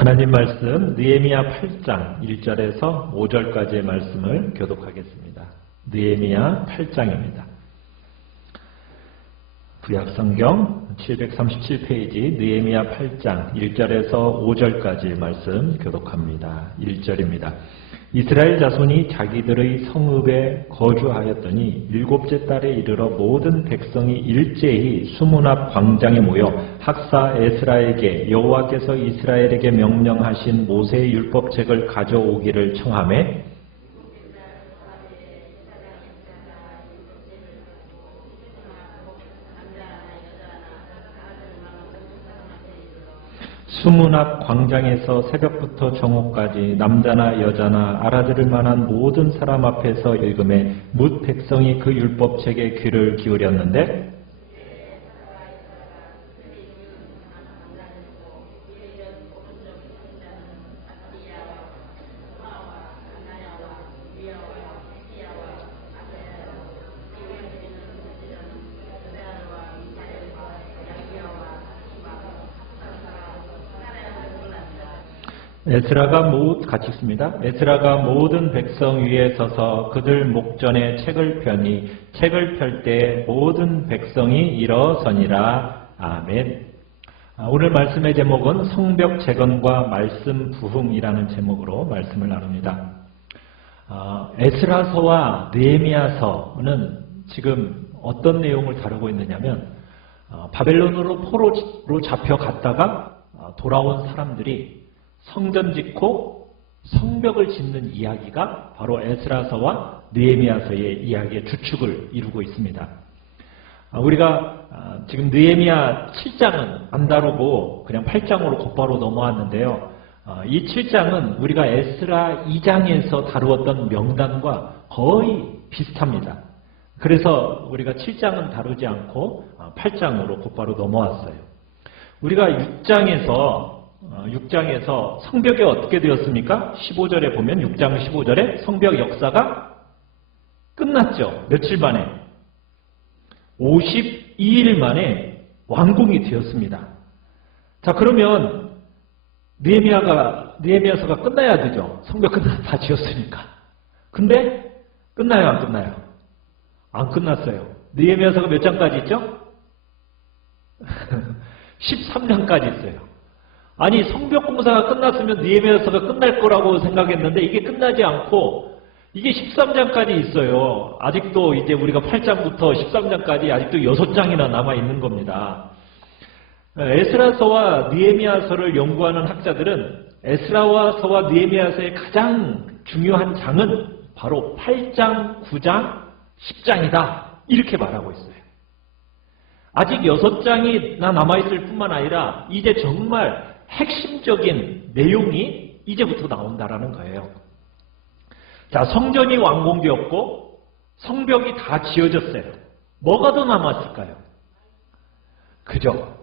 하나님 말씀 느헤미야 8장 1절에서 5절까지의 말씀을 교독하겠습니다. 느헤미야 8장입니다. 구약성경 737페이지 느헤미야 8장 1절에서 5절까지의 말씀 교독합니다. 1절입니다. 이스라엘 자손이 자기들의 성읍에 거주하였더니 일곱째 달에 이르러 모든 백성이 일제히 수문 앞 광장에 모여 학사 에스라에게 여호와께서 이스라엘에게 명령하신 모세의 율법책을 가져오기를 청하매 수문 앞 광장에서 새벽부터 정오까지 남자나 여자나 알아들을 만한 모든 사람 앞에서 읽음에 뭇 백성이 그 율법책에 귀를 기울였는데 에스라가 같이 읽습니다. 에스라가 모든 백성 위에 서서 그들 목전에 책을 펴니 책을 펼 때 모든 백성이 일어서니라. 아멘. 오늘 말씀의 제목은 성벽 재건과 말씀 부흥이라는 제목으로 말씀을 나눕니다. 에스라서와 느헤미야서는 지금 어떤 내용을 다루고 있느냐면 바벨론으로 포로로 잡혀갔다가 돌아온 사람들이 성전 짓고 성벽을 짓는 이야기가 바로 에스라서와 느헤미야서의 이야기의 주축을 이루고 있습니다. 우리가 지금 느헤미야 7장은 안 다루고 그냥 8장으로 곧바로 넘어왔는데요. 이 7장은 우리가 에스라 2장에서 다루었던 명단과 거의 비슷합니다. 그래서 우리가 7장은 다루지 않고 8장으로 곧바로 넘어왔어요. 우리가 6장에서 성벽이 어떻게 되었습니까? 15절에 보면 6장 15절에 성벽 역사가 끝났죠. 며칠 만에? 52일 만에 완공이 되었습니다. 자, 그러면 느헤미야서가 끝나야 되죠. 성벽 다 지었으니까. 근데 끝나요, 안 끝나요? 안 끝났어요. 느헤미야서가 몇 장까지 있죠? 13장까지 있어요. 아니, 성벽 공사가 끝났으면 느헤미야서가 끝날 거라고 생각했는데 이게 끝나지 않고 이게 13장까지 있어요. 아직도 이제 우리가 8장부터 13장까지 아직도 6장이나 남아 있는 겁니다. 에스라서와 느헤미야서를 연구하는 학자들은 에스라서와 느헤미야서의 가장 중요한 장은 바로 8장, 9장, 10장이다. 이렇게 말하고 있어요. 아직 6장이나 남아있을 뿐만 아니라 이제 정말 핵심적인 내용이 이제부터 나온다라는 거예요. 자, 성전이 완공되었고 성벽이 다 지어졌어요. 뭐가 더 남았을까요? 그죠?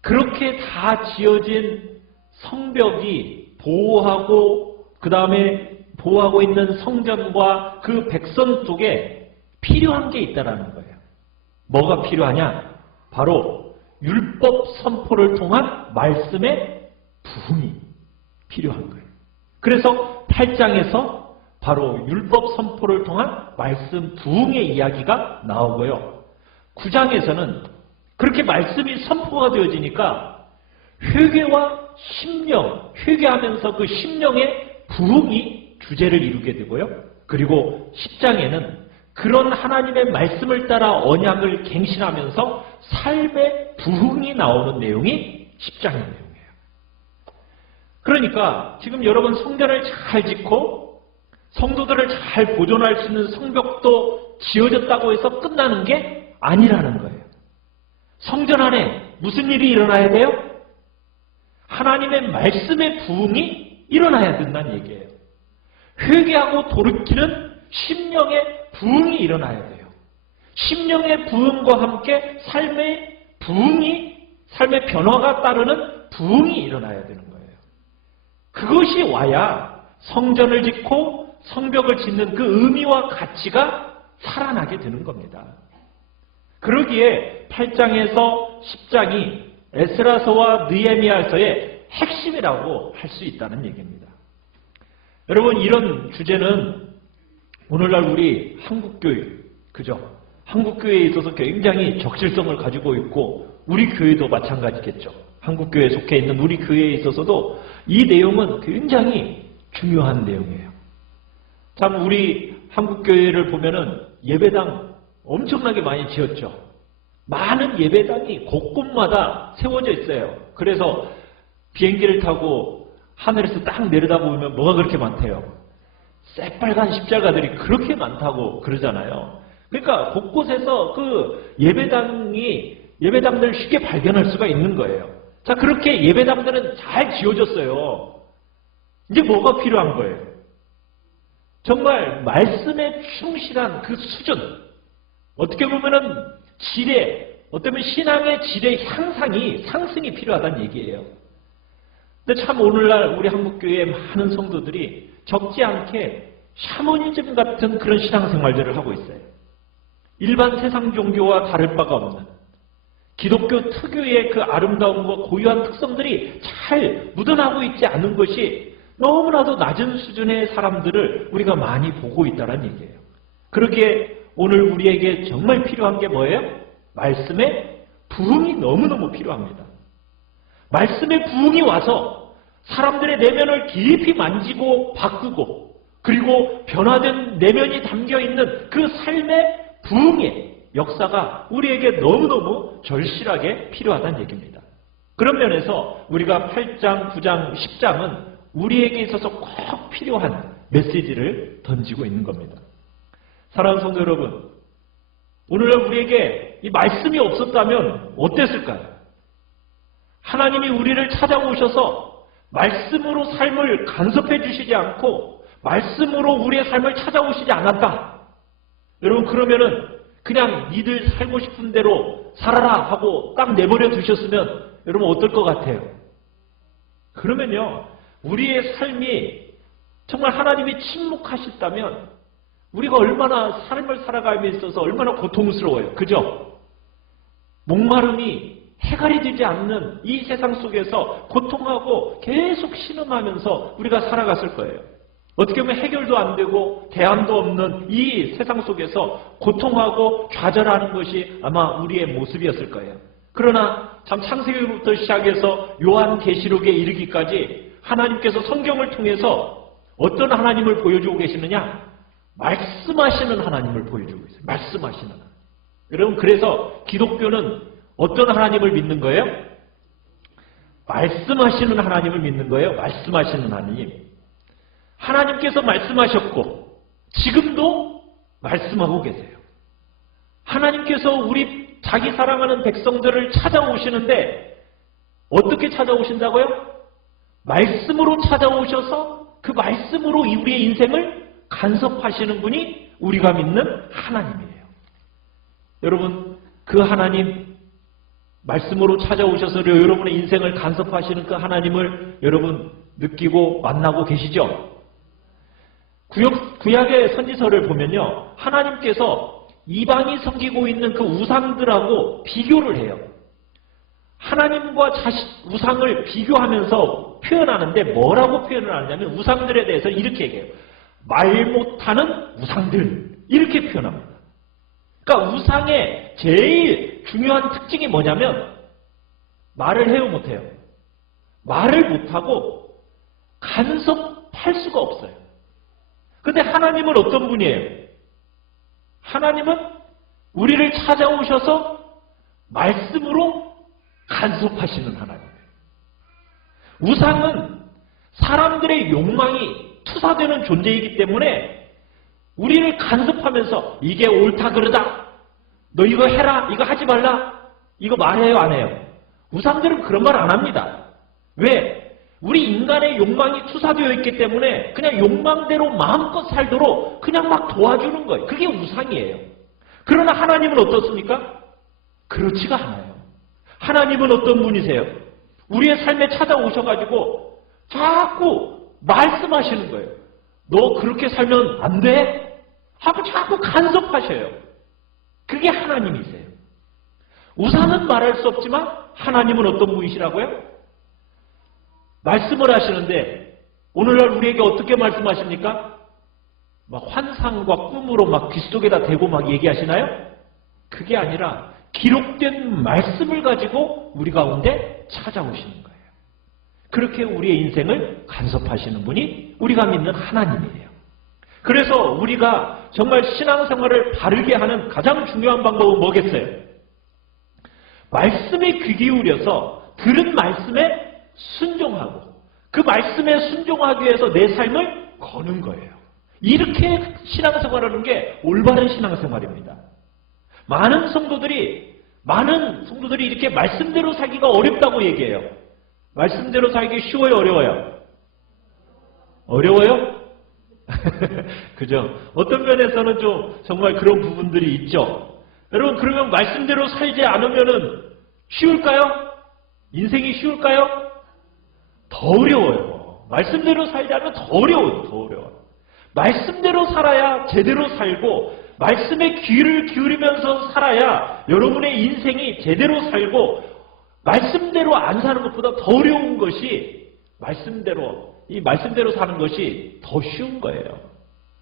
그렇게 다 지어진 성벽이 보호하고 그 다음에 보호하고 있는 성전과 그 백성 속에 필요한 게 있다라는 거예요. 뭐가 필요하냐? 바로 율법 선포를 통한 말씀의 부흥이 필요한 거예요. 그래서 8장에서 바로 율법 선포를 통한 말씀 부흥의 이야기가 나오고요. 9장에서는 그렇게 말씀이 선포가 되어지니까 회개와 심령, 회개하면서 그 심령의 부흥이 주제를 이루게 되고요. 그리고 10장에는 그런 하나님의 말씀을 따라 언약을 갱신하면서 삶의 부흥이 나오는 내용이 10장의 내용이에요. 그러니까 지금 여러분 성전을 잘 짓고 성도들을 잘 보존할 수 있는 성벽도 지어졌다고 해서 끝나는 게 아니라는 거예요. 성전 안에 무슨 일이 일어나야 돼요? 하나님의 말씀의 부흥이 일어나야 된다는 얘기예요. 회개하고 돌이키는 심령의 부흥이 일어나야 돼요. 심령의 부흥과 함께 삶의 부흥이, 삶의 변화가 따르는 부흥이 일어나야 되는 거예요. 그것이 와야 성전을 짓고 성벽을 짓는 그 의미와 가치가 살아나게 되는 겁니다. 그러기에 8장에서 10장이 에스라서와 느헤미야서의 핵심이라고 할 수 있다는 얘기입니다. 여러분, 이런 주제는 오늘날 우리 한국교회, 그죠? 한국교회에 있어서 굉장히 적실성을 가지고 있고 우리 교회도 마찬가지겠죠. 한국교회에 속해 있는 우리 교회에 있어서도 이 내용은 굉장히 중요한 내용이에요. 참 우리 한국교회를 보면은 예배당 엄청나게 많이 지었죠. 많은 예배당이 곳곳마다 세워져 있어요. 그래서 비행기를 타고 하늘에서 딱 내려다보면 뭐가 그렇게 많대요? 새빨간 십자가들이 그렇게 많다고 그러잖아요. 그러니까 곳곳에서 그 예배당들 쉽게 발견할 수가 있는 거예요. 자, 그렇게 예배당들은 잘 지어졌어요. 이제 뭐가 필요한 거예요? 정말 말씀에 충실한 그 수준, 어떻게 보면은 어떻게 보면 신앙의 질의 상승이 필요하다는 얘기예요. 근데 참 오늘날 우리 한국교회의 많은 성도들이 적지 않게 샤머니즘 같은 그런 신앙생활들을 하고 있어요. 일반 세상 종교와 다를 바가 없는 기독교 특유의 그 아름다움과 고유한 특성들이 잘 묻어나고 있지 않은 것이 너무나도 낮은 수준의 사람들을 우리가 많이 보고 있다는 얘기예요. 그렇게 오늘 우리에게 정말 필요한 게 뭐예요? 말씀의 부흥이 너무너무 필요합니다. 말씀의 부흥이 와서 사람들의 내면을 깊이 만지고 바꾸고 그리고 변화된 내면이 담겨있는 그 삶의 부흥의 역사가 우리에게 너무너무 절실하게 필요하다는 얘기입니다. 그런 면에서 우리가 8장, 9장, 10장은 우리에게 있어서 꼭 필요한 메시지를 던지고 있는 겁니다. 사랑하는 성도 여러분, 오늘날 우리에게 이 말씀이 없었다면 어땠을까요? 하나님이 우리를 찾아오셔서 말씀으로 삶을 간섭해 주시지 않고 말씀으로 우리의 삶을 찾아오시지 않았다. 여러분, 그러면은 그냥 니들 살고 싶은 대로 살아라 하고 딱 내버려 두셨으면 여러분 어떨 것 같아요? 그러면요, 우리의 삶이 정말 하나님이 침묵하셨다면 우리가 얼마나 삶을 살아감에 있어서 얼마나 고통스러워요. 그죠? 목마름이 해갈이 되지 않는 이 세상 속에서 고통하고 계속 신음하면서 우리가 살아갔을 거예요. 어떻게 보면 해결도 안 되고 대안도 없는 이 세상 속에서 고통하고 좌절하는 것이 아마 우리의 모습이었을 거예요. 그러나 참 창세기부터 시작해서 요한계시록에 이르기까지 하나님께서 성경을 통해서 어떤 하나님을 보여주고 계시느냐? 말씀하시는 하나님을 보여주고 있어요. 말씀하시는 하나님. 여러분, 그래서 기독교는 어떤 하나님을 믿는 거예요? 말씀하시는 하나님을 믿는 거예요. 말씀하시는 하나님. 하나님께서 말씀하셨고 지금도 말씀하고 계세요. 하나님께서 우리 자기 사랑하는 백성들을 찾아오시는데 어떻게 찾아오신다고요? 말씀으로 찾아오셔서 그 말씀으로 우리의 인생을 간섭하시는 분이 우리가 믿는 하나님이에요. 여러분, 그 하나님 말씀으로 찾아오셔서 여러분의 인생을 간섭하시는 그 하나님을 여러분 느끼고 만나고 계시죠? 구약의 선지서를 보면요, 하나님께서 이방이 섬기고 있는 그 우상들하고 비교를 해요. 하나님과 우상을 비교하면서 표현하는데 뭐라고 표현을 하냐면 우상들에 대해서 이렇게 얘기해요. 말 못하는 우상들, 이렇게 표현합니다. 그러니까 우상의 제일 중요한 특징이 뭐냐면 말을 해요, 못해요? 말을 못하고 간섭할 수가 없어요. 근데 하나님은 어떤 분이에요? 하나님은 우리를 찾아오셔서 말씀으로 간섭하시는 하나님이에요. 우상은 사람들의 욕망이 투사되는 존재이기 때문에 우리를 간섭하면서 이게 옳다 그러다, 너 이거 해라, 이거 하지 말라, 이거 말해요 안 해요? 우상들은 그런 말 안 합니다. 왜? 우리 인간의 욕망이 투사되어 있기 때문에 그냥 욕망대로 마음껏 살도록 그냥 막 도와주는 거예요. 그게 우상이에요. 그러나 하나님은 어떻습니까? 그렇지가 않아요. 하나님은 어떤 분이세요? 우리의 삶에 찾아오셔가지고 자꾸 말씀하시는 거예요. 너 그렇게 살면 안 돼? 하고 자꾸 간섭하셔요. 그게 하나님이세요. 우상은 말할 수 없지만 하나님은 어떤 분이시라고요? 말씀을 하시는데 오늘날 우리에게 어떻게 말씀하십니까? 막 환상과 꿈으로 막 귀 속에다 대고 막 얘기하시나요? 그게 아니라 기록된 말씀을 가지고 우리 가운데 찾아오시는 거예요. 그렇게 우리의 인생을 간섭하시는 분이 우리가 믿는 하나님이에요. 그래서 우리가 정말 신앙생활을 바르게 하는 가장 중요한 방법은 뭐겠어요? 말씀에 귀 기울여서 들은 말씀에 순종하고 그 말씀에 순종하기 위해서 내 삶을 거는 거예요. 이렇게 신앙생활하는 게 올바른 신앙생활입니다. 많은 성도들이 이렇게 말씀대로 살기가 어렵다고 얘기해요. 말씀대로 살기 쉬워요, 어려워요? 어려워요? 그죠? 어떤 면에서는 좀 정말 그런 부분들이 있죠. 여러분, 그러면 말씀대로 살지 않으면은 쉬울까요? 인생이 쉬울까요? 더 어려워요. 말씀대로 살지 않으면 더 어려워요. 더 어려워요. 말씀대로 살아야 제대로 살고 말씀에 귀를 기울이면서 살아야 여러분의 인생이 제대로 살고 말씀대로 안 사는 것보다 더 어려운 것이 말씀대로 사는 것이 더 쉬운 거예요.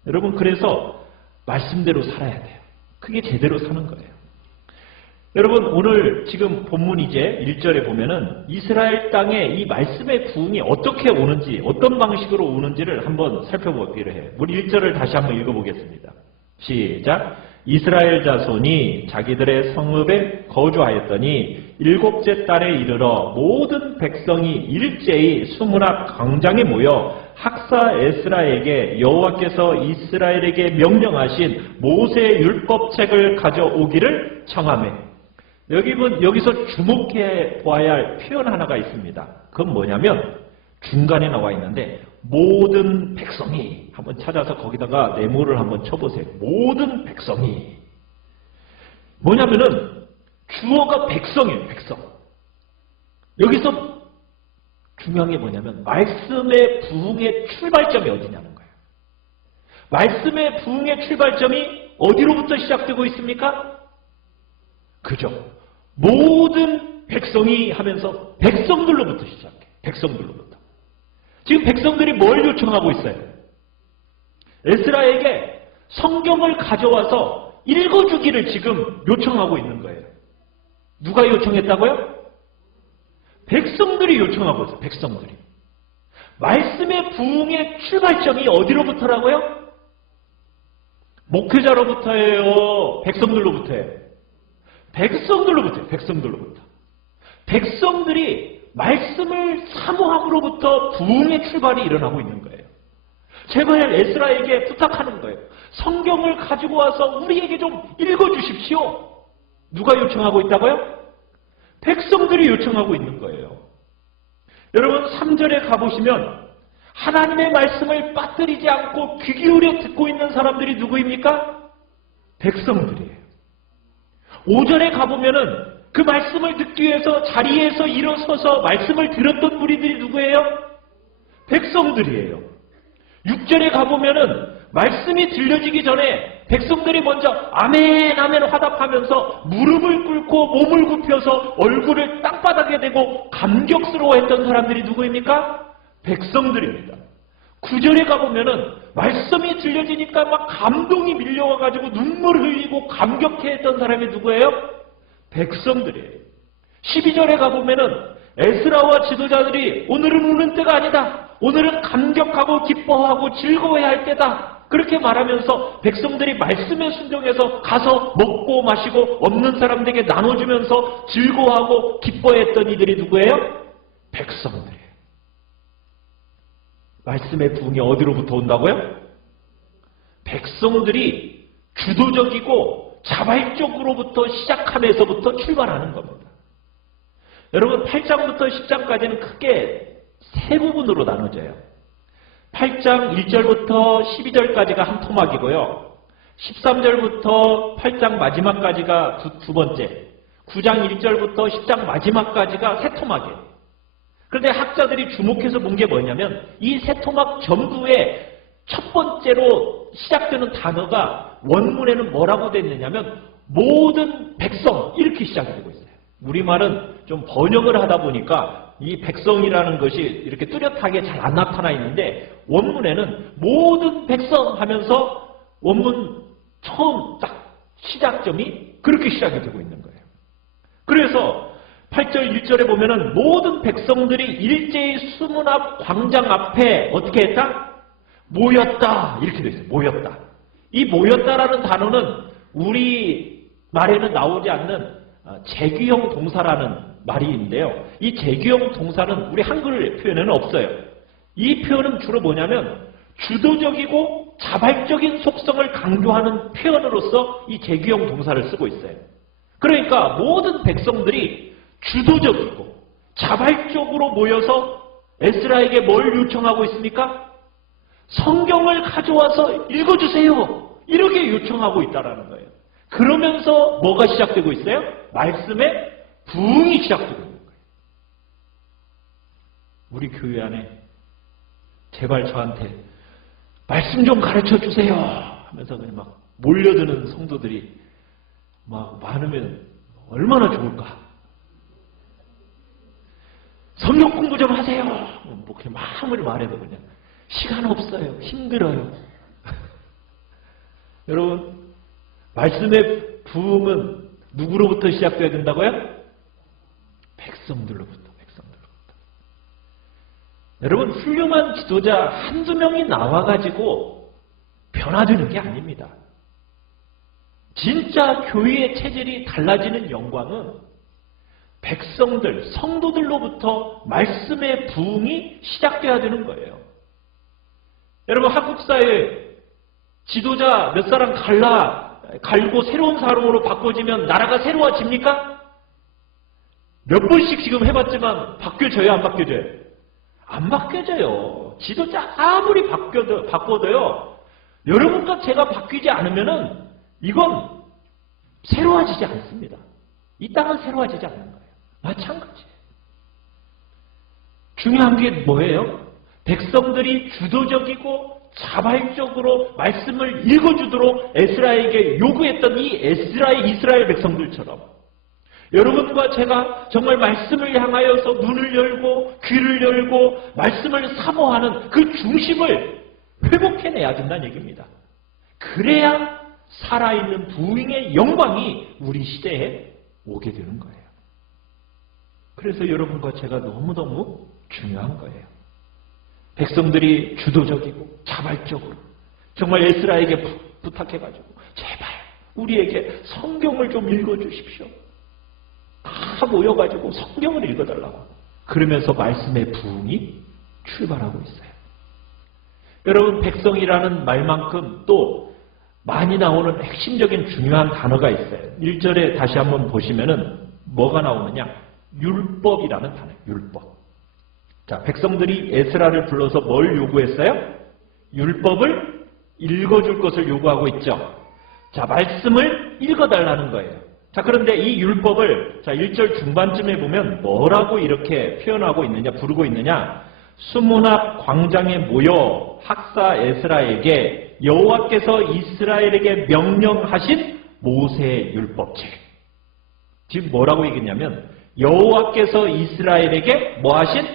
여러분, 그래서 말씀대로 살아야 돼요. 그게 제대로 사는 거예요. 여러분, 오늘 지금 본문 이제 1절에 보면은 이스라엘 땅에 이 말씀의 부흥이 어떻게 오는지, 어떤 방식으로 오는지를 한번 살펴보기로 해요. 우리 1절을 다시 한번 읽어보겠습니다. 시작. 이스라엘 자손이 자기들의 성읍에 거주하였더니 7째 달에 이르러 모든 백성이 일제히 수문학 광장에 모여 학사 에스라에게 여호와께서 이스라엘에게 명령하신 모세의 율법책을 가져오기를 청하매. 여기서 주목해 보아야 할 표현 하나가 있습니다. 그건 뭐냐면 중간에 나와 있는데 모든 백성이 한번 찾아서 거기다가 네모를 한번 쳐보세요. 모든 백성이 뭐냐면은 주어가 백성이에요. 백성. 여기서 중요한 게 뭐냐면 말씀의 부흥의 출발점이 어디냐는 거예요. 말씀의 부흥의 출발점이 어디로부터 시작되고 있습니까? 그죠. 모든 백성이 하면서 백성들로부터 시작해. 백성들로부터. 지금 백성들이 뭘 요청하고 있어요? 에스라에게 성경을 가져와서 읽어주기를 지금 요청하고 있는 거예요. 누가 요청했다고요? 백성들이 요청하고 있어요. 백성들이. 말씀의 부흥의 출발점이 어디로부터라고요? 목회자로부터예요? 백성들로부터예요? 백성들로부터예요. 백성들로부터. 백성들이 말씀을 사모함으로부터 부흥의 출발이 일어나고 있는 거예요. 제발 에스라에게 부탁하는 거예요. 성경을 가지고 와서 우리에게 좀 읽어주십시오. 누가 요청하고 있다고요? 백성들이 요청하고 있는 거예요. 여러분 3절에 가보시면 하나님의 말씀을 빠뜨리지 않고 귀 기울여 듣고 있는 사람들이 누구입니까? 백성들이에요. 5절에 가보면은 그 말씀을 듣기 위해서 자리에서 일어서서 말씀을 들었던 무리들이 누구예요? 백성들이에요. 6절에 가보면은 말씀이 들려지기 전에 백성들이 먼저 아멘 아멘 화답하면서 무릎을 꿇고 몸을 굽혀서 얼굴을 땅바닥에 대고 감격스러워했던 사람들이 누구입니까? 백성들입니다. 9절에 가보면은 말씀이 들려지니까 막 감동이 밀려와가지고 눈물을 흘리고 감격해했던 사람이 누구예요? 백성들이에요. 12절에 가보면은 에스라와 지도자들이 오늘은 우는 때가 아니다. 오늘은 감격하고 기뻐하고 즐거워해야 할 때다. 그렇게 말하면서 백성들이 말씀에 순종해서 가서 먹고 마시고 없는 사람들에게 나눠주면서 즐거워하고 기뻐했던 이들이 누구예요? 백성들이에요. 말씀의 부흥이 어디로부터 온다고요? 백성들이 주도적이고 자발적으로부터 시작하면서부터 출발하는 겁니다. 여러분 8장부터 10장까지는 크게 세 부분으로 나눠져요. 8장 1절부터 12절까지가 한 토막이고요. 13절부터 8장 마지막까지가 두 번째, 9장 1절부터 10장 마지막까지가 세 토막이에요. 그런데 학자들이 주목해서 본 게 뭐냐면 이 세 토막 전부에 첫 번째로 시작되는 단어가 원문에는 뭐라고 되어 있느냐면 모든 백성 이렇게 시작이 되고 있어요. 우리말은 좀 번역을 하다 보니까 이 백성이라는 것이 이렇게 뚜렷하게 잘 안 나타나 있는데 원문에는 모든 백성 하면서 원문 처음 딱 시작점이 그렇게 시작이 되고 있는 거예요. 그래서 8절 1절에 보면은 모든 백성들이 일제히 수문 앞 광장 앞에 어떻게 했다? 모였다. 이렇게 되어 있어요. 모였다. 이 모였다라는 단어는 우리 말에는 나오지 않는 재규형 동사라는 말인데요. 이 재규형 동사는 우리 한글 표현에는 없어요. 이 표현은 주로 뭐냐면 주도적이고 자발적인 속성을 강조하는 표현으로서 이 재규형 동사를 쓰고 있어요. 그러니까 모든 백성들이 주도적이고 자발적으로 모여서 에스라에게 뭘 요청하고 있습니까? 성경을 가져와서 읽어주세요. 이렇게 요청하고 있다는 거예요. 그러면서 뭐가 시작되고 있어요? 말씀의 부흥이 시작되고 있는 거예요. 우리 교회 안에 제발 저한테 말씀 좀 가르쳐 주세요 하면서 그냥 막 몰려드는 성도들이 막 많으면 얼마나 좋을까? 성경 공부 좀 하세요. 뭐 그렇게 마음을 말해도 그냥 시간 없어요. 힘들어요. 여러분, 말씀의 부흥은 누구로부터 시작돼야 된다고요? 백성들로부터. 여러분, 훌륭한 지도자 한두 명이 나와가지고 변화되는 게 아닙니다. 진짜 교회의 체질이 달라지는 영광은 백성들, 성도들로부터 말씀의 부흥이 시작돼야 되는 거예요. 여러분, 한국사회 지도자 몇 사람 갈고 새로운 사람으로 바꿔지면 나라가 새로워집니까? 몇 번씩 지금 해봤지만 바뀌어져요, 안 바뀌어져요? 안 바뀌어져요. 지도자 아무리 바꿔도요, 여러분과 제가 바뀌지 않으면은 이건 새로워지지 않습니다. 이 땅은 새로워지지 않는 거예요. 마찬가지예요. 중요한 게 뭐예요? 백성들이 주도적이고 자발적으로 말씀을 읽어주도록 에스라에게 요구했던 이 이스라엘 백성들처럼 여러분과 제가 정말 말씀을 향하여서 눈을 열고 귀를 열고 말씀을 사모하는 그 중심을 회복해내야 된다는 얘기입니다. 그래야 살아있는 부흥의 영광이 우리 시대에 오게 되는 거예요. 그래서 여러분과 제가 너무너무 중요한 거예요. 백성들이 주도적이고 자발적으로 정말 에스라에게 부탁해가지고 제발 우리에게 성경을 좀 읽어주십시오. 다 모여가지고 성경을 읽어달라고. 그러면서 말씀의 부흥이 출발하고 있어요. 여러분, 백성이라는 말만큼 또 많이 나오는 핵심적인 중요한 단어가 있어요. 1절에 다시 한번 보시면은 뭐가 나오느냐? 율법이라는 단어예요. 율법. 자, 백성들이 에스라를 불러서 뭘 요구했어요? 율법을 읽어줄 것을 요구하고 있죠. 자, 말씀을 읽어달라는 거예요. 자, 그런데 이 율법을 1절 중반쯤에 보면 뭐라고 이렇게 표현하고 있느냐, 부르고 있느냐? 수문 앞 광장에 모여 학사 에스라에게 여호와께서 이스라엘에게 명령하신 모세의 율법책. 지금 뭐라고 얘기했냐면 여호와께서 이스라엘에게 뭐 하신?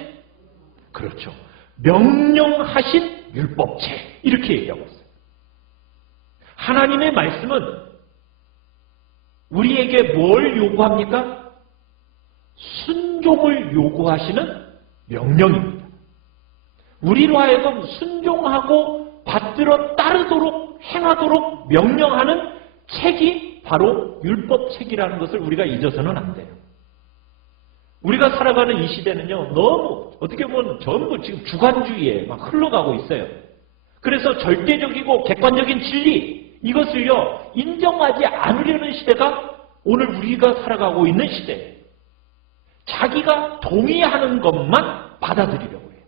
그렇죠. 명령하신 율법책. 이렇게 얘기하고 있어요. 하나님의 말씀은 우리에게 뭘 요구합니까? 순종을 요구하시는 명령입니다. 우리로 하여금 순종하고 받들어 따르도록 행하도록 명령하는 책이 바로 율법책이라는 것을 우리가 잊어서는 안 돼요. 우리가 살아가는 이 시대는요, 너무 어떻게 보면 전부 지금 주관주의에 막 흘러가고 있어요. 그래서 절대적이고 객관적인 진리, 이것을요, 인정하지 않으려는 시대가 오늘 우리가 살아가고 있는 시대예요. 자기가 동의하는 것만 받아들이려고 해요.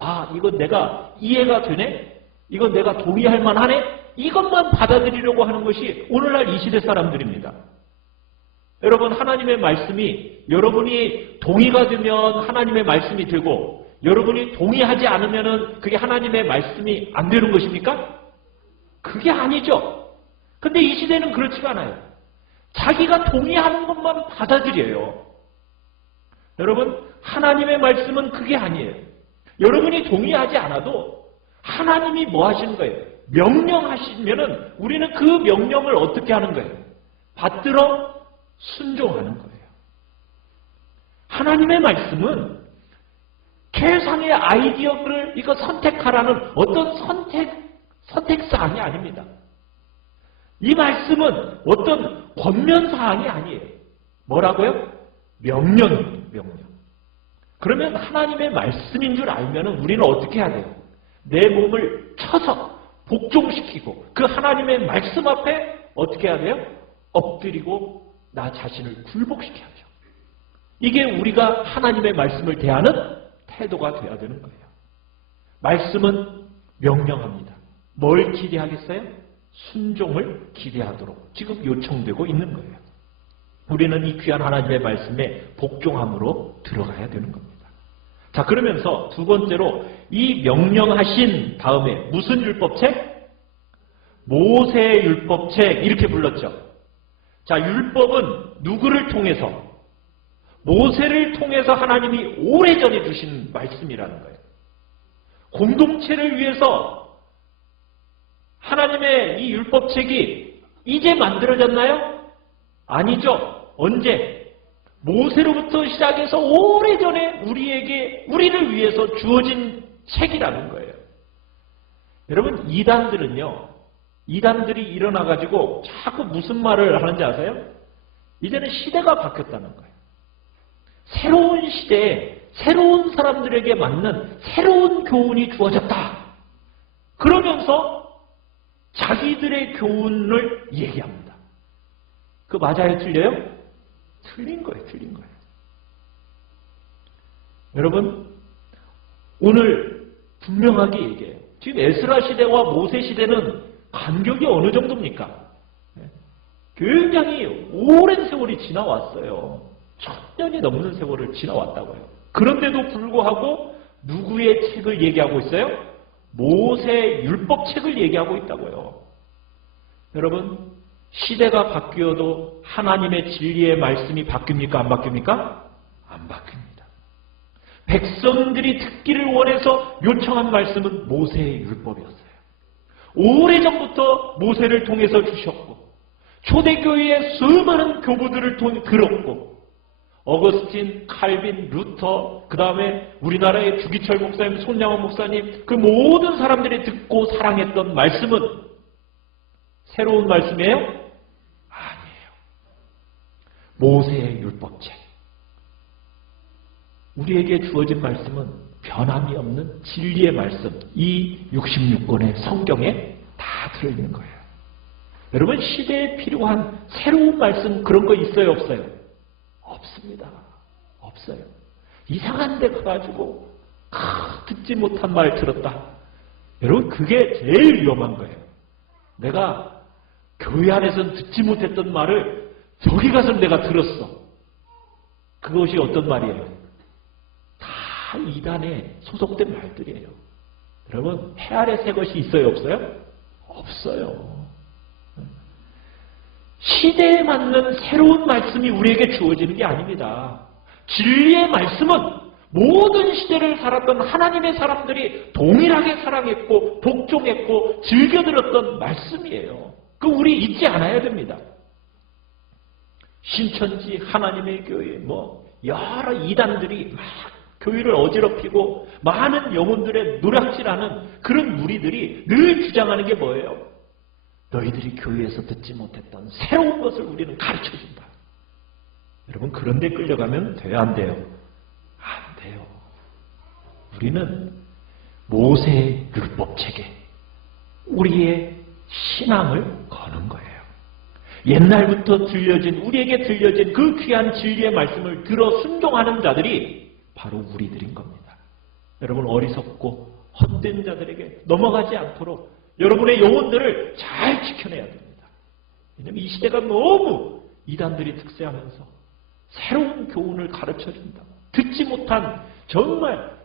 아, 이건 내가 이해가 되네? 이건 내가 동의할 만하네? 이것만 받아들이려고 하는 것이 오늘날 이 시대 사람들입니다. 여러분, 하나님의 말씀이 여러분이 동의가 되면 하나님의 말씀이 되고 여러분이 동의하지 않으면 그게 하나님의 말씀이 안 되는 것입니까? 그게 아니죠. 근데 이 시대는 그렇지가 않아요. 자기가 동의하는 것만 받아들여요. 여러분, 하나님의 말씀은 그게 아니에요. 여러분이 동의하지 않아도 하나님이 뭐 하시는 거예요? 명령하시면은 우리는 그 명령을 어떻게 하는 거예요? 받들어 순종하는 거예요. 하나님의 말씀은 계상의 아이디어를 이거 선택하라는 어떤 선택사항이 아닙니다. 이 말씀은 어떤 권면사항이 아니에요. 뭐라고요? 명령입니다. 명령. 그러면 하나님의 말씀인 줄 알면 우리는 어떻게 해야 돼요? 내 몸을 쳐서 복종시키고 그 하나님의 말씀 앞에 어떻게 해야 돼요? 엎드리고 나 자신을 굴복시켜야죠. 이게 우리가 하나님의 말씀을 대하는 태도가 되어야 되는 거예요. 말씀은 명령합니다. 뭘 기대하겠어요? 순종을 기대하도록 지금 요청되고 있는 거예요. 우리는 이 귀한 하나님의 말씀에 복종함으로 들어가야 되는 겁니다. 자, 그러면서 두 번째로 이 명령하신 다음에 무슨 율법책? 모세의 율법책 이렇게 불렀죠. 자, 율법은 누구를 통해서? 모세를 통해서 하나님이 오래전에 주신 말씀이라는 거예요. 공동체를 위해서 하나님의 이 율법책이 이제 만들어졌나요? 아니죠. 언제? 모세로부터 시작해서 오래전에 우리를 위해서 주어진 책이라는 거예요. 여러분, 이단들이 일어나가지고 자꾸 무슨 말을 하는지 아세요? 이제는 시대가 바뀌었다는 거예요. 새로운 시대에 새로운 사람들에게 맞는 새로운 교훈이 주어졌다. 그러면서 자기들의 교훈을 얘기합니다. 그 맞아요? 틀려요? 틀린 거예요. 틀린 거예요. 여러분, 오늘 분명하게 얘기해요. 지금 에스라 시대와 모세 시대는 간격이 어느 정도입니까? 굉장히 오랜 세월이 지나왔어요. 1000년이 넘는 세월을 지나왔다고요. 그런데도 불구하고 누구의 책을 얘기하고 있어요? 모세 율법책을 얘기하고 있다고요. 여러분, 시대가 바뀌어도 하나님의 진리의 말씀이 바뀝니까? 안 바뀝니까? 안 바뀝니다. 백성들이 듣기를 원해서 요청한 말씀은 모세의 율법이었어요. 오래전부터 모세를 통해서 주셨고 초대교회의 수많은 교부들을 들었고 어거스틴, 칼빈, 루터, 그 다음에 우리나라의 주기철 목사님, 손양원 목사님 그 모든 사람들이 듣고 사랑했던 말씀은 새로운 말씀이에요? 아니에요. 모세의 율법책. 우리에게 주어진 말씀은 변함이 없는 진리의 말씀. 이 66권의 성경에 다 들어있는 거예요. 여러분, 시대에 필요한 새로운 말씀 그런 거 있어요? 없어요? 없습니다. 없어요. 이상한 데 가가지고 듣지 못한 말 들었다. 여러분, 그게 제일 위험한 거예요. 내가 교회 안에서는 듣지 못했던 말을 저기 가서 내가 들었어. 그것이 어떤 말이에요? 다 이단에 소속된 말들이에요. 여러분, 해 아래 새 것이 있어요? 없어요? 없어요. 시대에 맞는 새로운 말씀이 우리에게 주어지는 게 아닙니다. 진리의 말씀은 모든 시대를 살았던 하나님의 사람들이 동일하게 사랑했고 복종했고 즐겨 들었던 말씀이에요. 그 우리 잊지 않아야 됩니다. 신천지, 하나님의 교회, 여러 이단들이 막 교회를 어지럽히고 많은 영혼들의 노략질하는 그런 무리들이 늘 주장하는 게 뭐예요? 너희들이 교회에서 듣지 못했던 새로운 것을 우리는 가르쳐준다. 여러분, 그런 데 끌려가면 돼요? 안 돼요? 안 돼요. 우리는 모세의 율법책에 우리의 신앙을 거는 거예요. 옛날부터 우리에게 들려진 그 귀한 진리의 말씀을 들어 순종하는 자들이 바로 우리들인 겁니다. 여러분, 어리석고 헛된 자들에게 넘어가지 않도록 여러분의 영혼들을 잘 지켜내야 됩니다. 왜냐하면 이 시대가 너무 이단들이 득세하면서 새로운 교훈을 가르쳐준다. 듣지 못한 정말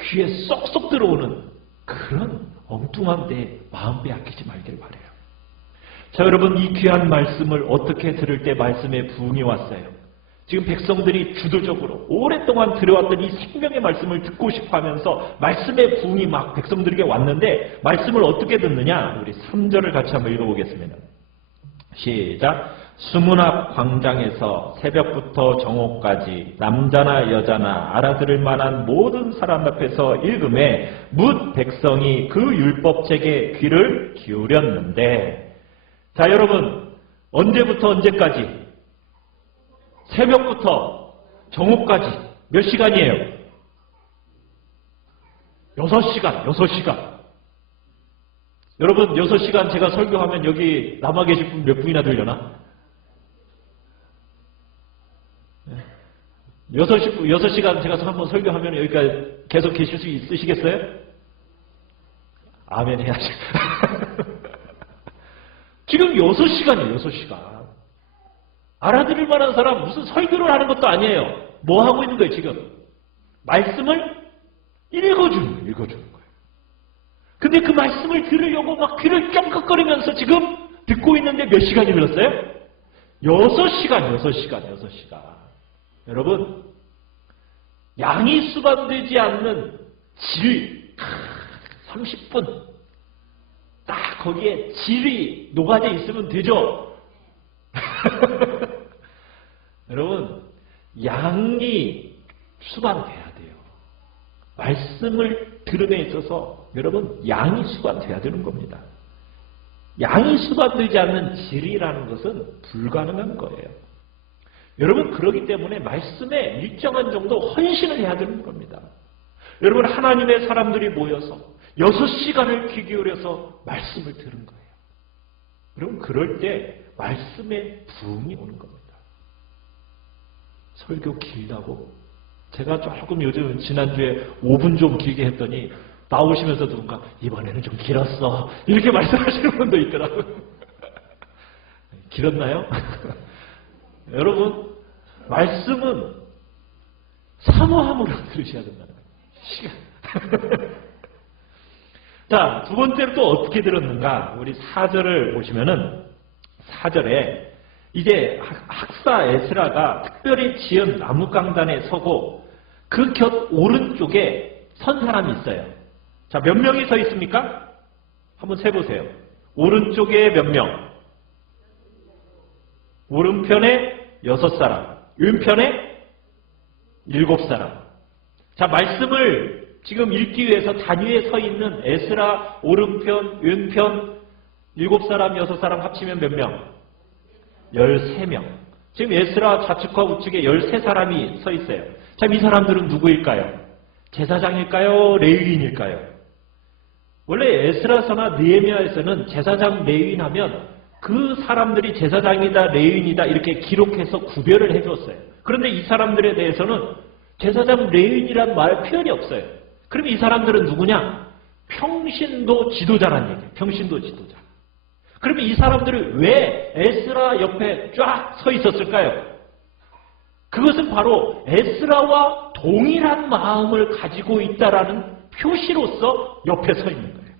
귀에 쏙쏙 들어오는 그런 엉뚱한 데에 마음 빼앗기지 말길 바라요. 자, 여러분, 이 귀한 말씀을 어떻게 들을 때 말씀에 부흥이 왔어요? 지금 백성들이 주도적으로 오랫동안 들어왔던 이 생명의 말씀을 듣고 싶어 하면서 말씀의 부흥이 막 백성들에게 왔는데 말씀을 어떻게 듣느냐? 우리 3절을 같이 한번 읽어보겠습니다. 시작. 수문 앞 광장에서 새벽부터 정오까지 남자나 여자나 알아들을 만한 모든 사람 앞에서 읽음에 뭇 백성이 그 율법책에 귀를 기울였는데, 자 여러분, 언제부터 언제까지? 새벽부터 정오까지 몇 시간이에요? 6시간. 여러분 6시간 제가 설교하면 여기 남아 계실 분 몇 분이나 되려나? 6시간 제가 한번 설교하면 여기까지 계속 계실 수 있으시겠어요? 아멘 해야지. 지금 6시간이에요, 6시간. 알아들을 만한 사람 무슨 설교를 하는 것도 아니에요. 뭐 하고 있는 거예요, 지금? 말씀을 읽어주는 거예요. 근데 그 말씀을 들으려고 막 귀를 쫑긋거리면서 지금 듣고 있는데 몇 시간이 흘렀어요? 6시간. 여러분, 양이 수반되지 않는 질, 30분. 딱 거기에 질이 녹아져 있으면 되죠? 여러분, 양이 수반돼야 돼요. 말씀을 들음에 있어서 여러분, 양이 수반돼야 되는 겁니다. 양이 수반되지 않는 질이라는 것은 불가능한 거예요. 여러분, 그렇기 때문에 말씀에 일정한 정도 헌신을 해야 되는 겁니다. 여러분, 하나님의 사람들이 모여서 6시간을 귀 기울여서 말씀을 들은 거예요. 여러분, 그럴 때 말씀의 부흥이 오는 겁니다. 설교 길다고? 제가 조금 요즘 지난주에 5분 좀 길게 했더니 나오시면서 누군가 이번에는 좀 길었어. 이렇게 말씀하시는 분도 있더라고요. 길었나요? 여러분, 말씀은 사모함으로 들으셔야 된다는 거예요. 시간. 자, 두 번째로 또 어떻게 들었는가? 우리 4절을 보시면은 4절에 이제 학사 에스라가 특별히 지은 나무강단에 서고 그 곁 오른쪽에 선 사람이 있어요. 자, 몇 명이 서 있습니까? 한번 세보세요. 오른쪽에 몇 명? 오른편에 6사람, 왼편에 7사람. 자, 말씀을 지금 읽기 위해서 단위에 서 있는 에스라 오른편, 왼편 7사람, 6사람 합치면 몇 명? 13명. 지금 에스라 좌측과 우측에 13사람이 서 있어요. 자, 이 사람들은 누구일까요? 제사장일까요? 레위인일까요? 원래 에스라서나 느헤미야에서는 제사장, 레위인 하면 그 사람들이 제사장이다, 레위인이다 이렇게 기록해서 구별을 해줬어요. 그런데 이 사람들에 대해서는 제사장, 레위인이라는 말 표현이 없어요. 그럼 이 사람들은 누구냐? 평신도 지도자라는 얘기예요. 평신도 지도자. 그러면 이 사람들이 왜 에스라 옆에 쫙 서 있었을까요? 그것은 바로 에스라와 동일한 마음을 가지고 있다라는 표시로서 옆에 서 있는 거예요.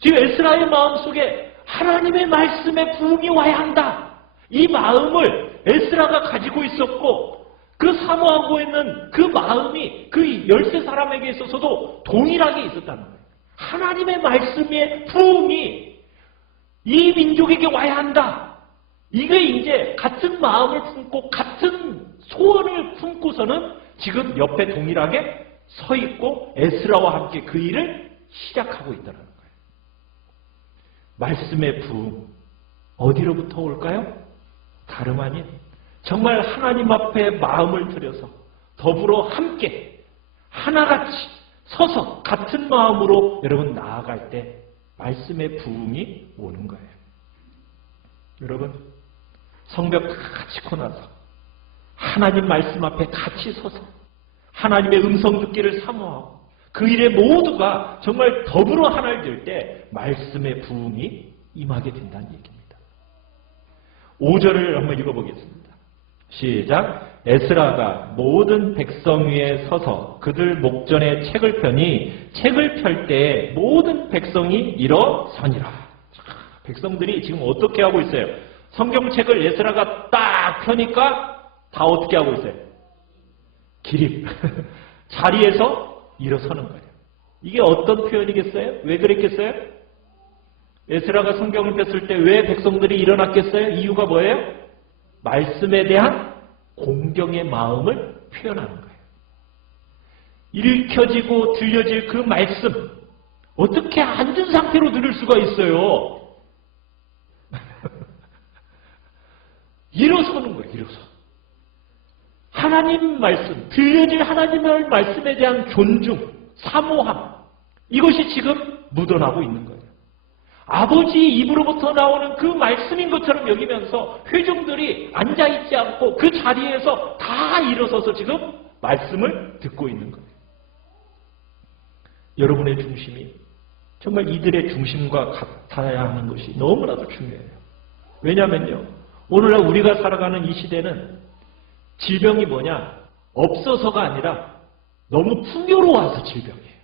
지금 에스라의 마음속에 하나님의 말씀에 부흥이 와야 한다. 이 마음을 에스라가 가지고 있었고 그 사모하고 있는 그 마음이 그 13사람에게 있어서도 동일하게 있었다는 거예요. 하나님의 말씀의 부흥이 이 민족에게 와야 한다. 이게 이제 같은 마음을 품고 같은 소원을 품고서는 지금 옆에 동일하게 서 있고 에스라와 함께 그 일을 시작하고 있다는 거예요. 말씀의 부흥 어디로부터 올까요? 다름 아닌 정말 하나님 앞에 마음을 들여서 더불어 함께 하나같이 서서 같은 마음으로 여러분 나아갈 때 말씀의 부흥이 오는 거예요. 여러분 성벽 다 치고 나서 하나님 말씀 앞에 같이 서서 하나님의 음성 듣기를 사모하고 그 일에 모두가 정말 더불어 하나를 들 때 말씀의 부흥이 임하게 된다는 얘기입니다. 5절을 한번 읽어보겠습니다. 시작. 에스라가 모든 백성 위에 서서 그들 목전에 책을 펴니 책을 펼 때에 모든 백성이 일어서니라. 백성들이 지금 어떻게 하고 있어요? 성경책을 에스라가 딱 펴니까 다 어떻게 하고 있어요? 기립. 자리에서 일어서는 거예요. 이게 어떤 표현이겠어요? 왜 그랬겠어요? 에스라가 성경을 폈을 때 왜 백성들이 일어났겠어요? 이유가 뭐예요? 말씀에 대한 공경의 마음을 표현하는 거예요. 읽혀지고 들려질 그 말씀, 어떻게 앉은 상태로 들을 수가 있어요? 일어서는 거예요, 일어서. 하나님 말씀, 들려질 하나님의 말씀에 대한 존중, 사모함, 이것이 지금 묻어나고 있는 거예요. 아버지 입으로부터 나오는 그 말씀인 것처럼 여기면서 회중들이 앉아있지 않고 그 자리에서 다 일어서서 지금 말씀을 듣고 있는 거예요. 여러분의 중심이 정말 이들의 중심과 같아야 하는 것이 너무나도 중요해요. 왜냐하면요, 오늘날 우리가 살아가는 이 시대는 질병이 뭐냐? 없어서가 아니라 너무 풍요로워서 질병이에요.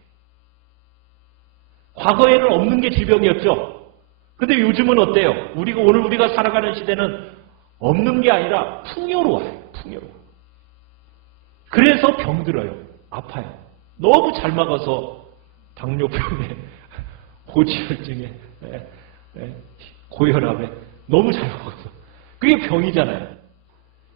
과거에는 없는 게 질병이었죠. 근데 요즘은 어때요? 오늘 우리가 살아가는 시대는 없는 게 아니라 풍요로워요. 풍요로워. 그래서 병들어요. 아파요. 너무 잘 막아서 당뇨병에, 고지혈증에, 고혈압에 너무 잘 먹어서. 그게 병이잖아요.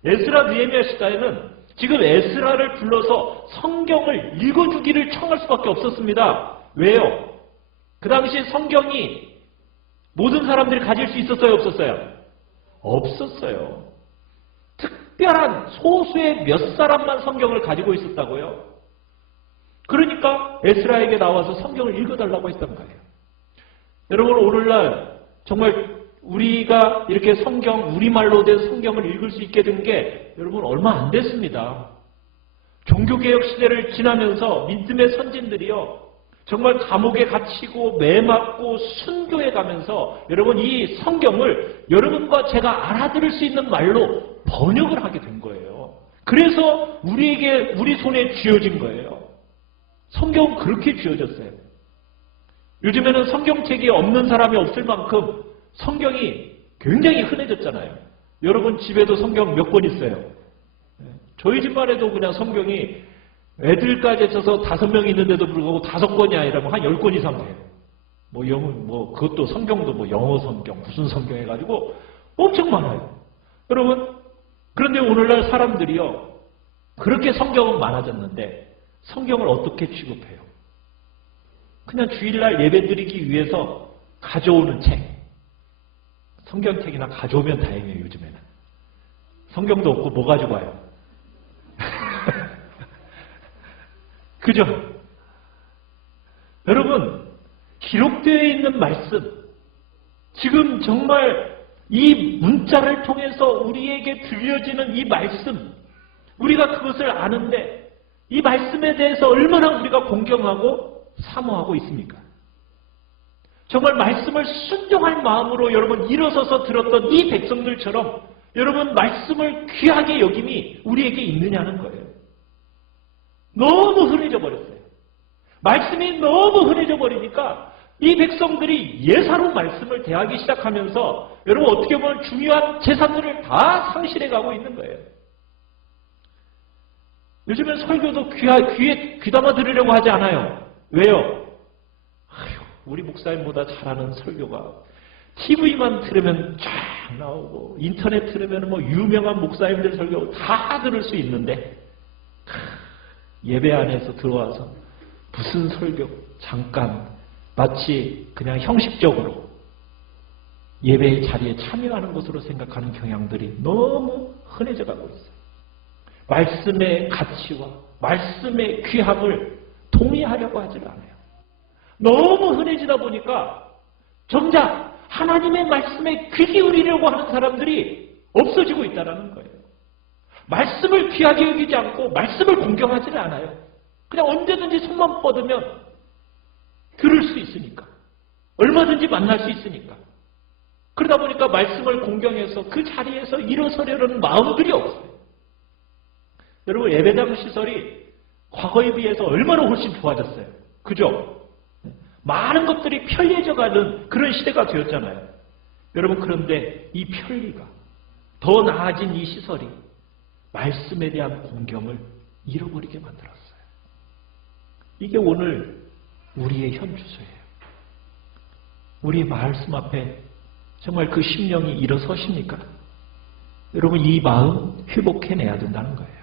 에스라 느헤미야 시대에는 지금 에스라를 불러서 성경을 읽어주기를 청할 수밖에 없었습니다. 왜요? 그 당시 성경이 모든 사람들이 가질 수 있었어요? 없었어요? 없었어요. 특별한 소수의 몇 사람만 성경을 가지고 있었다고요. 그러니까 에스라에게 나와서 성경을 읽어달라고 했던 거예요. 여러분, 오늘날 정말 우리가 이렇게 우리말로 된 성경을 읽을 수 있게 된 게 여러분 얼마 안 됐습니다. 종교개혁 시대를 지나면서 믿음의 선진들이요, 정말 감옥에 갇히고 매맞고 순교해 가면서 여러분 이 성경을 여러분과 제가 알아들을 수 있는 말로 번역을 하게 된 거예요. 그래서 우리 손에 쥐어진 거예요. 성경은 그렇게 쥐어졌어요. 요즘에는 성경책이 없는 사람이 없을 만큼 성경이 굉장히 흔해졌잖아요. 여러분 집에도 성경 몇 권 있어요? 저희 집만 해도 그냥 성경이 애들까지 해서 5명이 있는데도 불구하고 5권이 아니라 한 10권 이상 돼요. 그것도 성경도 영어 성경, 무슨 성경 해가지고 엄청 많아요. 여러분, 그런데 오늘날 사람들이요, 그렇게 성경은 많아졌는데 성경을 어떻게 취급해요? 그냥 주일날 예배드리기 위해서 가져오는 책. 성경책이나 가져오면 다행이에요, 요즘에는. 성경도 없고 뭐 가지고 와요? 그죠? 여러분, 기록되어 있는 말씀, 지금 정말 이 문자를 통해서 우리에게 들려지는 이 말씀, 우리가 그것을 아는데 이 말씀에 대해서 얼마나 우리가 공경하고 사모하고 있습니까? 정말 말씀을 순종할 마음으로 여러분 일어서서 들었던 이 백성들처럼 여러분 말씀을 귀하게 여김이 우리에게 있느냐는 거예요. 너무 흔해져 버렸어요. 말씀이 너무 흔해져 버리니까 이 백성들이 예사로 말씀을 대하기 시작하면서 여러분 어떻게 보면 중요한 재산들을 다 상실해 가고 있는 거예요. 요즘엔 설교도 귀에 귀담아 들으려고 하지 않아요. 왜요? 우리 목사님보다 잘하는 설교가 TV만 틀으면 쫙 나오고 인터넷 틀으면 유명한 목사님들 설교 다 들을 수 있는데 예배 안에서 들어와서 무슨 설교 잠깐 마치 그냥 형식적으로 예배의 자리에 참여하는 것으로 생각하는 경향들이 너무 흔해져 가고 있어요. 말씀의 가치와 말씀의 귀함을 동의하려고 하지 않아요. 너무 흔해지다 보니까 정작 하나님의 말씀에 귀 기울이려고 하는 사람들이 없어지고 있다는 거예요. 말씀을 귀하게 여기지 않고 말씀을 공경하지는 않아요. 그냥 언제든지 손만 뻗으면 들을 수 있으니까. 얼마든지 만날 수 있으니까. 그러다 보니까 말씀을 공경해서 그 자리에서 일어서려는 마음들이 없어요. 여러분, 예배당 시설이 과거에 비해서 얼마나 훨씬 좋아졌어요. 그죠? 많은 것들이 편리해져가는 그런 시대가 되었잖아요. 여러분, 그런데 이 편리가, 더 나아진 이 시설이 말씀에 대한 공경을 잃어버리게 만들었어요. 이게 오늘 우리의 현주소예요. 우리의 말씀 앞에 정말 그 심령이 일어서십니까? 여러분, 이 마음 회복해내야 된다는 거예요.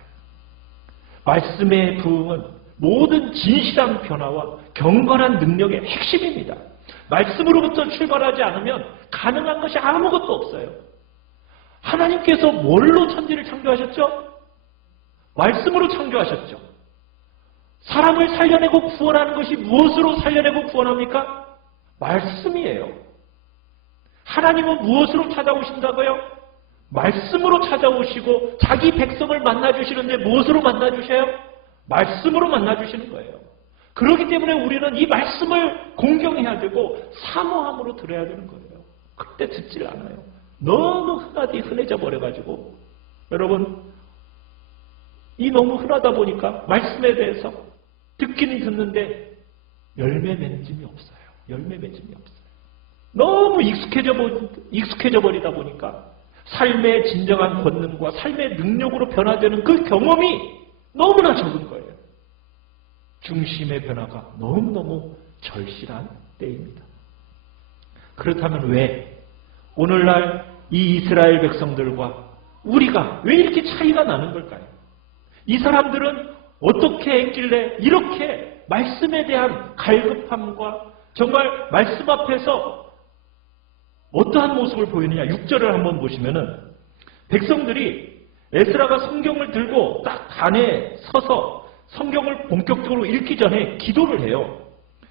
말씀의 부흥은 모든 진실한 변화와 경건한 능력의 핵심입니다. 말씀으로부터 출발하지 않으면 가능한 것이 아무것도 없어요. 하나님께서 뭘로 천지를 창조하셨죠? 말씀으로 창조하셨죠. 사람을 살려내고 구원하는 것이 무엇으로 살려내고 구원합니까? 말씀이에요. 하나님은 무엇으로 찾아오신다고요? 말씀으로 찾아오시고 자기 백성을 만나주시는데 무엇으로 만나주셔요? 말씀으로 만나주시는 거예요. 그렇기 때문에 우리는 이 말씀을 공경해야 되고 사모함으로 들어야 되는 거예요. 그때 듣질 않아요. 너무 흔해져 버려가지고 여러분, 이 너무 흔하다 보니까 말씀에 대해서 듣기는 듣는데 열매 맺음이 없어요. 열매 맺음이 없어요. 너무 익숙해져 버리다 보니까 삶의 진정한 권능과 삶의 능력으로 변화되는 그 경험이 너무나 적은 거예요. 중심의 변화가 너무너무 절실한 때입니다. 그렇다면 왜 오늘날 이 이스라엘 백성들과 우리가 왜 이렇게 차이가 나는 걸까요? 이 사람들은 어떻게 했길래 이렇게 말씀에 대한 갈급함과 정말 말씀 앞에서 어떠한 모습을 보이느냐. 6절을 한번 보시면은 백성들이 에스라가 성경을 들고 딱 단에 서서 성경을 본격적으로 읽기 전에 기도를 해요.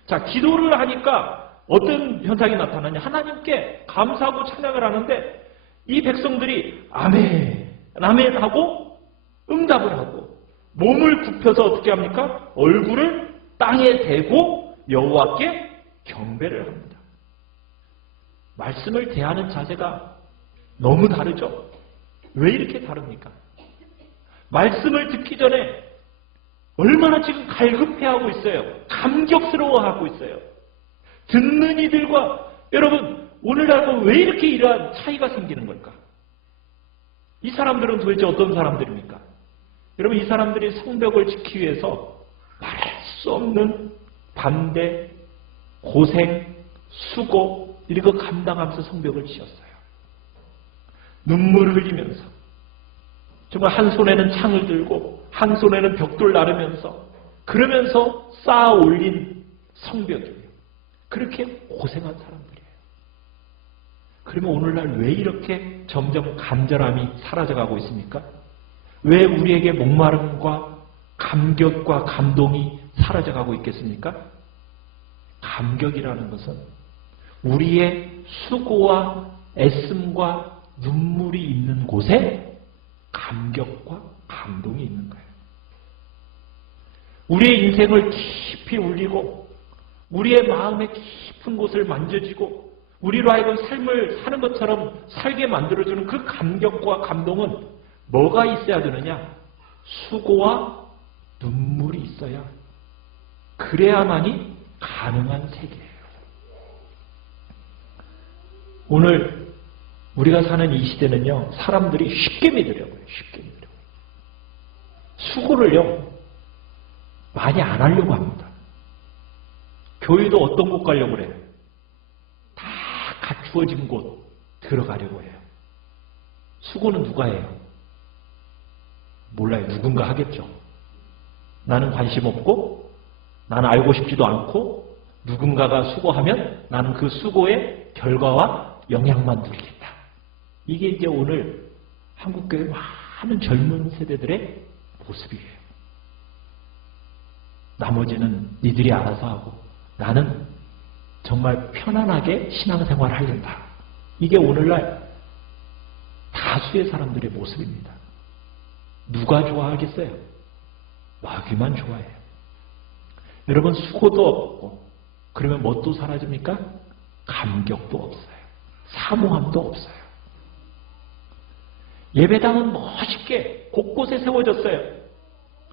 자, 기도를 하니까 어떤 현상이 나타나냐. 하나님께 감사하고 찬양을 하는데 이 백성들이 아멘, 아멘 하고 응답을 하고 몸을 굽혀서 어떻게 합니까? 얼굴을 땅에 대고 여호와께 경배를 합니다. 말씀을 대하는 자세가 너무 다르죠? 왜 이렇게 다릅니까? 말씀을 듣기 전에 얼마나 지금 갈급해하고 있어요. 감격스러워하고 있어요. 듣는 이들과 여러분, 오늘날과 왜 이렇게 이러한 차이가 생기는 걸까? 이 사람들은 도대체 어떤 사람들입니까? 여러분, 이 사람들이 성벽을 지키기 위해서 말할 수 없는 반대, 고생, 수고 이런 거 감당하면서 성벽을 지었어요. 눈물을 흘리면서 정말 한 손에는 창을 들고 한 손에는 벽돌 나르면서 그러면서 쌓아 올린 성벽이에요. 그렇게 고생한 사람들이에요. 그러면 오늘날 왜 이렇게 점점 간절함이 사라져가고 있습니까? 왜 우리에게 목마름과 감격과 감동이 사라져가고 있겠습니까? 감격이라는 것은 우리의 수고와 애씀과 눈물이 있는 곳에 감격과 감동이 있는 거예요. 우리의 인생을 깊이 울리고 우리의 마음의 깊은 곳을 만져지고 우리로 하여금 삶을 사는 것처럼 살게 만들어주는 그 감격과 감동은 뭐가 있어야 되느냐? 수고와 눈물이 있어야, 그래야만이 가능한 세계예요. 오늘 우리가 사는 이 시대는요, 사람들이 쉽게 믿으려고요. 쉽게 믿으려고. 수고를요, 많이 안 하려고 합니다. 교회도 어떤 곳 가려고 그래요? 다 갖추어진 곳 들어가려고 해요. 수고는 누가 해요? 몰라요. 누군가 하겠죠. 나는 관심 없고 나는 알고 싶지도 않고 누군가가 수고하면 나는 그 수고의 결과와 영향만 누리겠다. 이게 이제 오늘 한국교회 많은 젊은 세대들의 모습이에요. 나머지는 니들이 알아서 하고 나는 정말 편안하게 신앙생활을 하려다. 이게 오늘날 다수의 사람들의 모습입니다. 누가 좋아하겠어요? 마귀만 좋아해요. 여러분, 수고도 없고 그러면 뭣도 사라집니까? 감격도 없어요. 사모함도 없어요. 예배당은 멋있게 곳곳에 세워졌어요.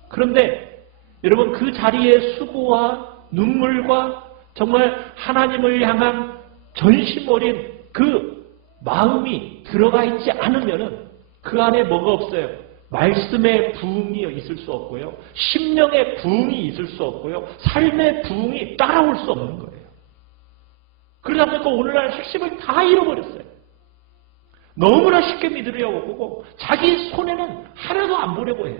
그런데 여러분, 그 자리에 수고와 눈물과 정말 하나님을 향한 전심 어린 그 마음이 들어가 있지 않으면은 그 안에 뭐가 없어요? 말씀의 부흥이 있을 수 없고요. 심령의 부흥이 있을 수 없고요. 삶의 부흥이 따라올 수 없는 거예요. 그러다 보니까 오늘날 핵심을 다 잃어버렸어요. 너무나 쉽게 믿으려고 보고 자기 손에는 하나도 안 보려고 해요.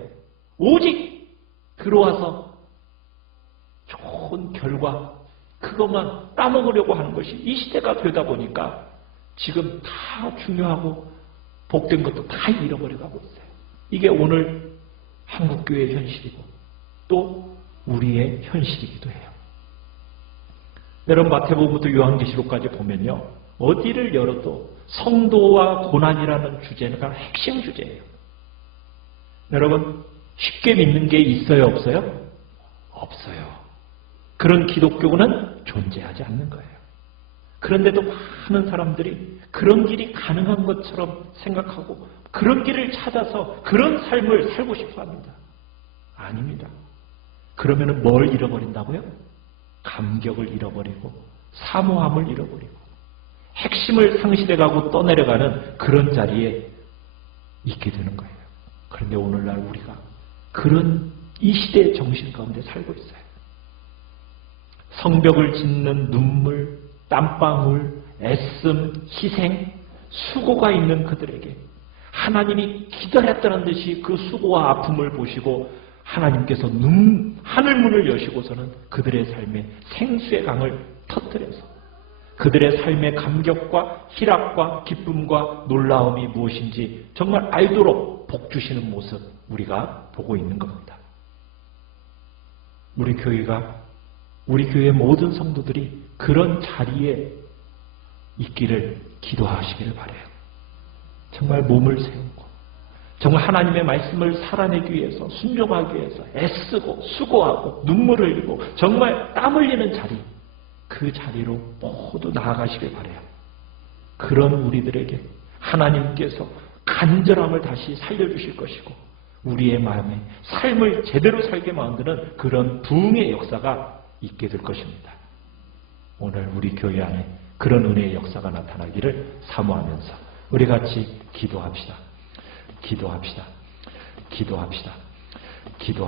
오직 들어와서 좋은 결과 그것만 따먹으려고 하는 것이 이 시대가 되다 보니까 지금 다 중요하고 복된 것도 다 잃어버려가고 있어요. 이게 오늘 한국교회의 현실이고 또 우리의 현실이기도 해요. 여러분 마태복음부터 요한계시록까지 보면요. 어디를 열어도 성도와 고난이라는 주제가 핵심 주제예요. 여러분 쉽게 믿는 게 있어요? 없어요? 없어요. 그런 기독교는 존재하지 않는 거예요. 그런데도 많은 사람들이 그런 길이 가능한 것처럼 생각하고 그런 길을 찾아서 그런 삶을 살고 싶어 합니다. 아닙니다. 그러면 뭘 잃어버린다고요? 감격을 잃어버리고 사모함을 잃어버리고 핵심을 상실해가고 떠내려가는 그런 자리에 있게 되는 거예요. 그런데 오늘날 우리가 그런 이 시대의 정신 가운데 살고 있어요. 성벽을 짓는 눈물, 땀방울, 애씀, 희생, 수고가 있는 그들에게 하나님이 기다렸다는 듯이 그 수고와 아픔을 보시고 하나님께서 하늘문을 여시고서는 그들의 삶에 생수의 강을 터뜨려서 그들의 삶의 감격과 희락과 기쁨과 놀라움이 무엇인지 정말 알도록 복 주시는 모습 우리가 보고 있는 겁니다. 우리 교회의 모든 성도들이 그런 자리에 있기를 기도하시기를 바라요. 정말 몸을 세우고 정말 하나님의 말씀을 살아내기 위해서 순종하기 위해서 애쓰고 수고하고 눈물을 흘리고 정말 땀 흘리는 자리 그 자리로 모두 나아가시길 바라요. 그런 우리들에게 하나님께서 간절함을 다시 살려주실 것이고 우리의 마음에 삶을 제대로 살게 만드는 그런 부흥의 역사가 있게 될 것입니다. 오늘 우리 교회 안에 그런 은혜의 역사가 나타나기를 사모하면서 우리 같이 기도합시다. 기도합시다. 기도합시다. 기도합시다.